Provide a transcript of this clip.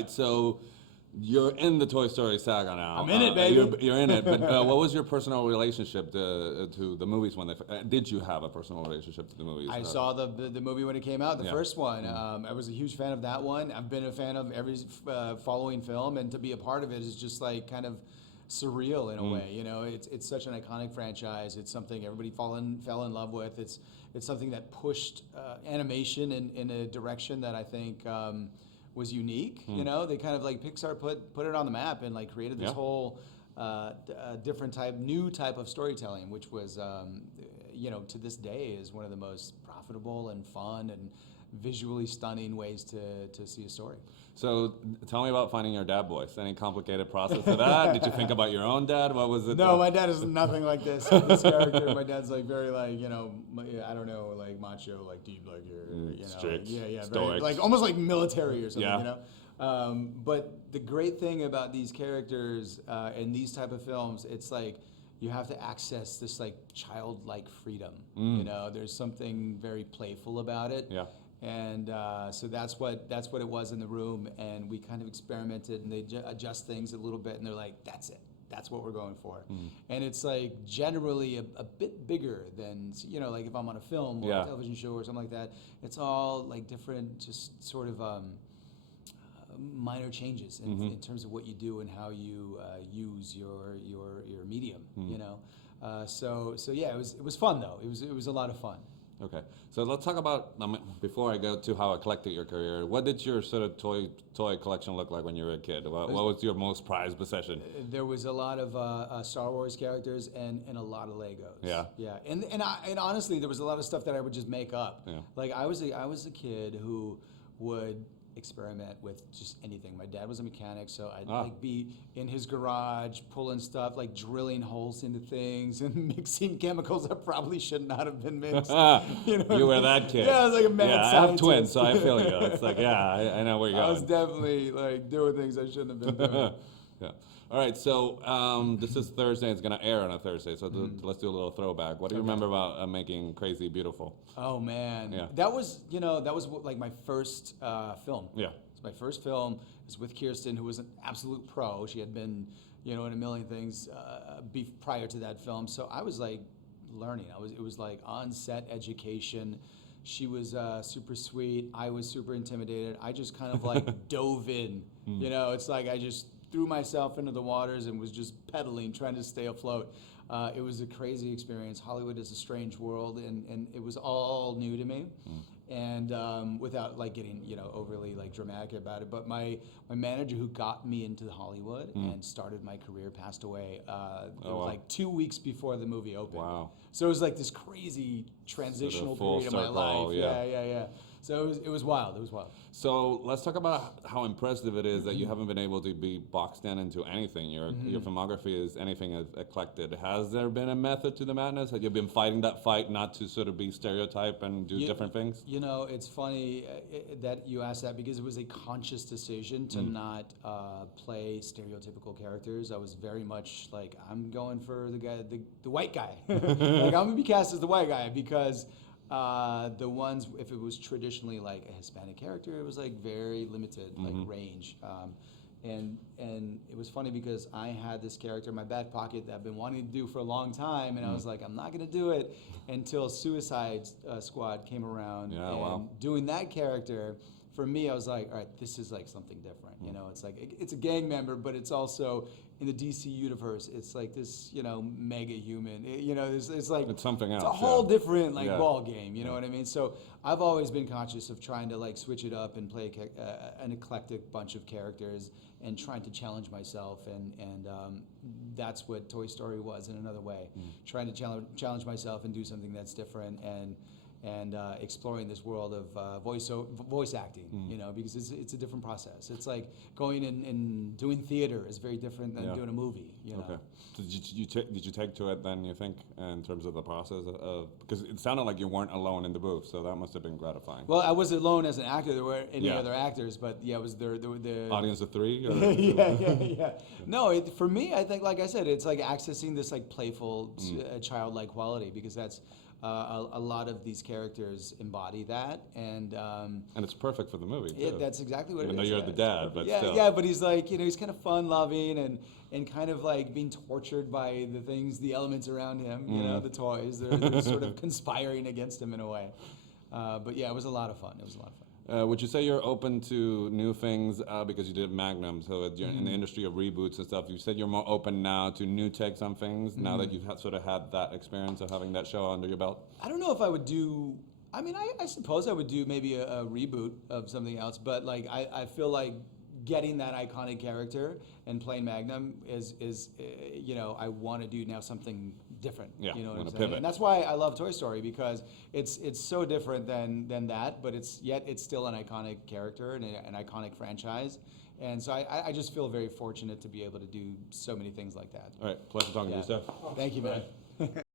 right, so you're in the Toy Story saga now. I'm in it, baby. You're in it. But what was your personal relationship to the movies when they? Did you have a personal relationship to the movies? I saw the movie when it came out, the Yeah. first one. I was a huge fan of that one. I've been a fan of every following film, and to be a part of it is just like kind of surreal in a way. You know, it's such an iconic franchise. It's something everybody fell in love with. It's something that pushed animation in a direction that I think was unique. You know, they kind of like Pixar put it on the map and like created this whole different new type of storytelling, which was you know, to this day is one of the most profitable and fun and visually stunning ways to see a story. So tell me about finding your dad voice. Any complicated process to that? Did you think about your own dad? What was it? No, my dad is nothing like this. This character, my dad's like very like, you know, I don't know, like macho, like deep, like you know, strict, yeah, stoic. very, like almost like military or something, Yeah. you know. But the great thing about these characters in these type of films, it's like you have to access this like childlike freedom. You know, there's something very playful about it. Yeah. And so that's what it was in the room, and we kind of experimented, and they adjust things a little bit, and they're like, "That's it, that's what we're going for." And it's like generally a bit bigger than, you know, like if I'm on a film or a television show or something like that. It's all like different, just sort of minor changes in terms of what you do and how you use your medium. You know, so yeah, it was fun though. It was a lot of fun. Okay, so let's talk about, before I go to how eclectic your career, what did your sort of toy collection look like when you were a kid? What was your most prized possession? There was a lot of Star Wars characters and a lot of Legos. Yeah. Yeah, and honestly, there was a lot of stuff that I would just make up. Yeah. Like I was a kid who would experiment with just anything. My dad was a mechanic, so I'd like be in his garage pulling stuff, like drilling holes into things and mixing chemicals that probably should not have been mixed. You know, You were that kid. Yeah, I was like a mad I have scientist. twins, so I feel you. It's like, I know where you're I going. was definitely like doing things I shouldn't have been doing. Yeah. All right, so this is Thursday. It's going to air on a Thursday, so let's do a little throwback. What do you remember about making Crazy Beautiful? Oh man, Yeah. that was like my first film. Yeah. It's my first film. It was with Kirsten, who was an absolute pro. She had been, you know, in a million things prior to that film. So I was like learning. It was like on-set education. She was super sweet. I was super intimidated. I just kind of like dove in. You know, it's like I just threw myself into the waters and was just pedaling, trying to stay afloat. It was a crazy experience. Hollywood is a strange world, and it was all new to me. And without like getting, you know, overly like dramatic about it, but my manager who got me into Hollywood and started my career passed away. It was like 2 weeks before the movie opened. Wow. So it was like this crazy transitional period of my life. Yeah. So it was wild. It was wild. So let's talk about how impressive it is that you haven't been able to be boxed into anything. Your filmography is anything eclectic. Has there been a method to the madness? Have you been fighting that fight not to sort of be stereotype and do different things? You know, it's funny that you asked that, because it was a conscious decision to not play stereotypical characters. I was very much like, I'm going for the white guy. Like, I'm gonna be cast as the white guy, because the ones, if it was traditionally like a Hispanic character, it was like very limited, like range. And it was funny because I had this character in my back pocket that I've been wanting to do for a long time, and I was like, I'm not gonna do it until Suicide Squad came around. Yeah, and wow. doing that character, for me, I was like, all right, this is like something different. You know, it's like it's a gang member, but it's also in the DC universe. It's like this, you know, mega human. You know, it's like It's something else. it's a whole different like Yeah. ball game. You know what I mean? So I've always been conscious of trying to like switch it up and play an eclectic bunch of characters and trying to challenge myself, and that's what Toy Story was in another way. Trying to challenge myself and do something that's different, and exploring this world of voice acting, you know, because it's a different process. It's like going and doing theater is very different than doing a movie, you know. Okay. So did you take to it then, you think, in terms of the process of, because it sounded like you weren't alone in the booth, so that must have been gratifying. Well, I was alone as an actor. There weren't any Yeah. other acters, but yeah, it was the Audience of three? Or? yeah. No, for me, I think, like I said, it's like accessing this like playful, childlike quality, because that's a lot of these characters embody that, and it's perfect for the movie, too. that's exactly what Even it is. though you're the dad, but yeah, still. yeah, but he's like, he's kind of fun-loving and kind of like being tortured by the elements around him, the toys. They're sort of conspiring against him in a way. But yeah, it was a lot of fun. It was a lot of fun. Would you say you're open to new things because you did Magnum? So you're in the industry of reboots and stuff. You said you're more open now to new takes on things now that you've sort of had that experience of having that show under your belt. I don't know if I would do. I mean, I suppose I would do maybe a reboot of something else. But like, I feel like getting that iconic character and playing Magnum is I want to do now something different. Yeah, you know what I'm saying? pivot. And that's why I love Toy Story, because it's so different than that, but it's still an iconic character and an iconic franchise. And so I just feel very fortunate to be able to do so many things like that. All right, pleasure talking to you, Steph. Thank you, man.